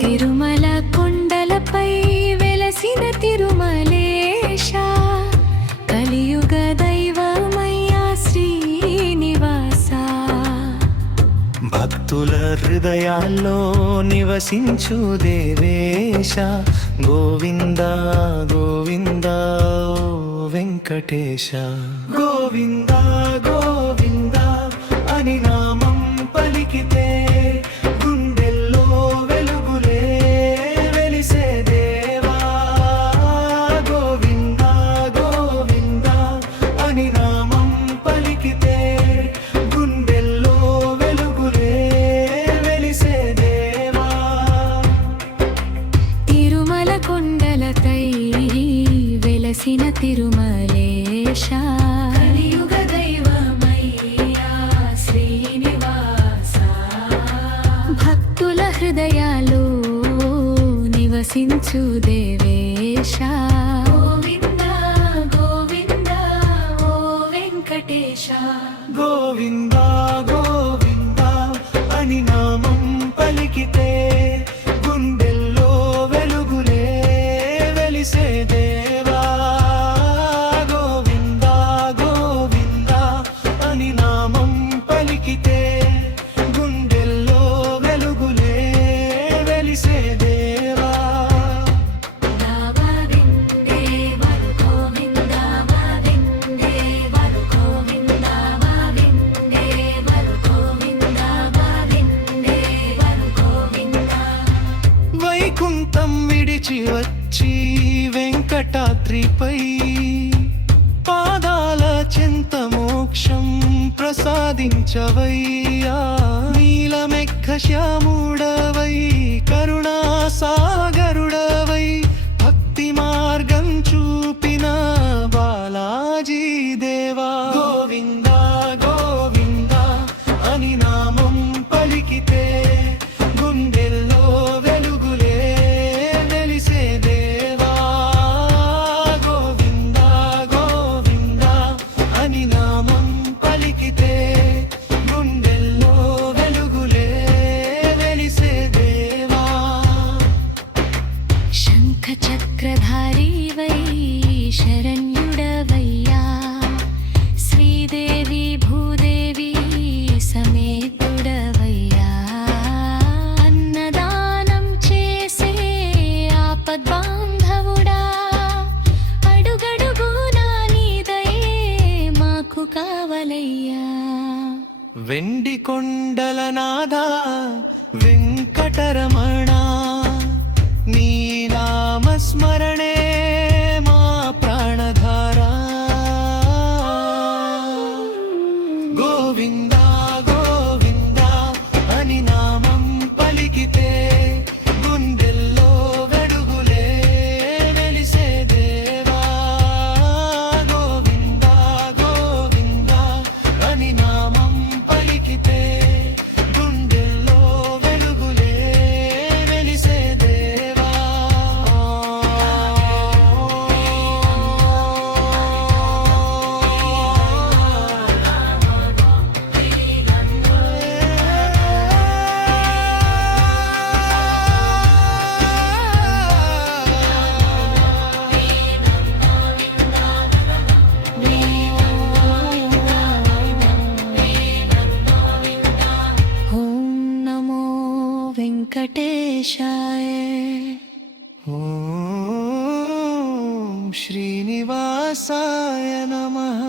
తిరుమల కొండలపై వెలసిన తిరుమలేశ, కలియుగ దైవమయ్యా శ్రీనివాస. భక్తుల హృదయాల్లో నివసించు దేవేశ, గోవింద గోవింద వెంకటేశ. గోవింద గోవింద అని నామం పలికితే గుండెల్లో వెలుగులే వెలిసే దేవా. గోవింద గోవింద అని నామం పలికితే గుండెల్లో వెలుగులే వెలిసే దేవా. తిరుమల కొండలపై వెలసిన తిరుమలేశ, కలియుగ దైవమయ్యా శ్రీనివాస. భక్తుల హృదయాలు నివసించు దేవేశ. గోవింద గోవింద ఓ వెంకటేశ. గోవింద గోవింద అని నామం పలికితే గుండెల్లో వెలుగులే వెలిసే దేవా. గోవింద గోవింద అని నామం పలికితే గుండెల్లో వెలుగులే వెలిసే దేవా. నామవిందే వరు గోవింద మావిందే వరు గోవింద మావిందే వరు గోవింద మావిందే వరు గోవింద. వైకుంఠం విడిచి వచ్చి వెంకటాద్రిపై పాదాల చెంత మోక్షం ప్రసాదించవయ్యా. నీలమెఘ శ్యాముడవై కరుణా సాగరుడవై భక్తి మార్గం చూపిన బాలాజీ దేవా. గోవింద గోవింద అని నామం పలికితే గుండెల్లో వెలుగులే వెలిసే దేవా. గోవింద గోవింద అని నామం పలికితే గుండెల్లో వెలుగులే వెలిసే దేవా. శంఖ చక్రధారీవై శరణ్యుడవయ్యా, శ్రీదేవి భూదేవి సమేతుడవయ్యా. అన్నదానం చేసే ఆపద్బాంధవుడా, అడుగడుగునా నీ దయే మాకు కావలయ్యా. వెండి కొండల నాద వెంకటరమణ, నీ నామస్మరణే మా ప్రాణధార. గోవింద గోవింద అని నామం పలికితే గుండెల్లో వెలుగులే వెలిసే దేవా. గోవింద గోవింద అని నామం పలికితే గుండెల్లో వెలుగులే వెలిసే దేవా. ఓం నమో వెంకటేశాయ. ఓం శ్రీనివాసాయ నమః.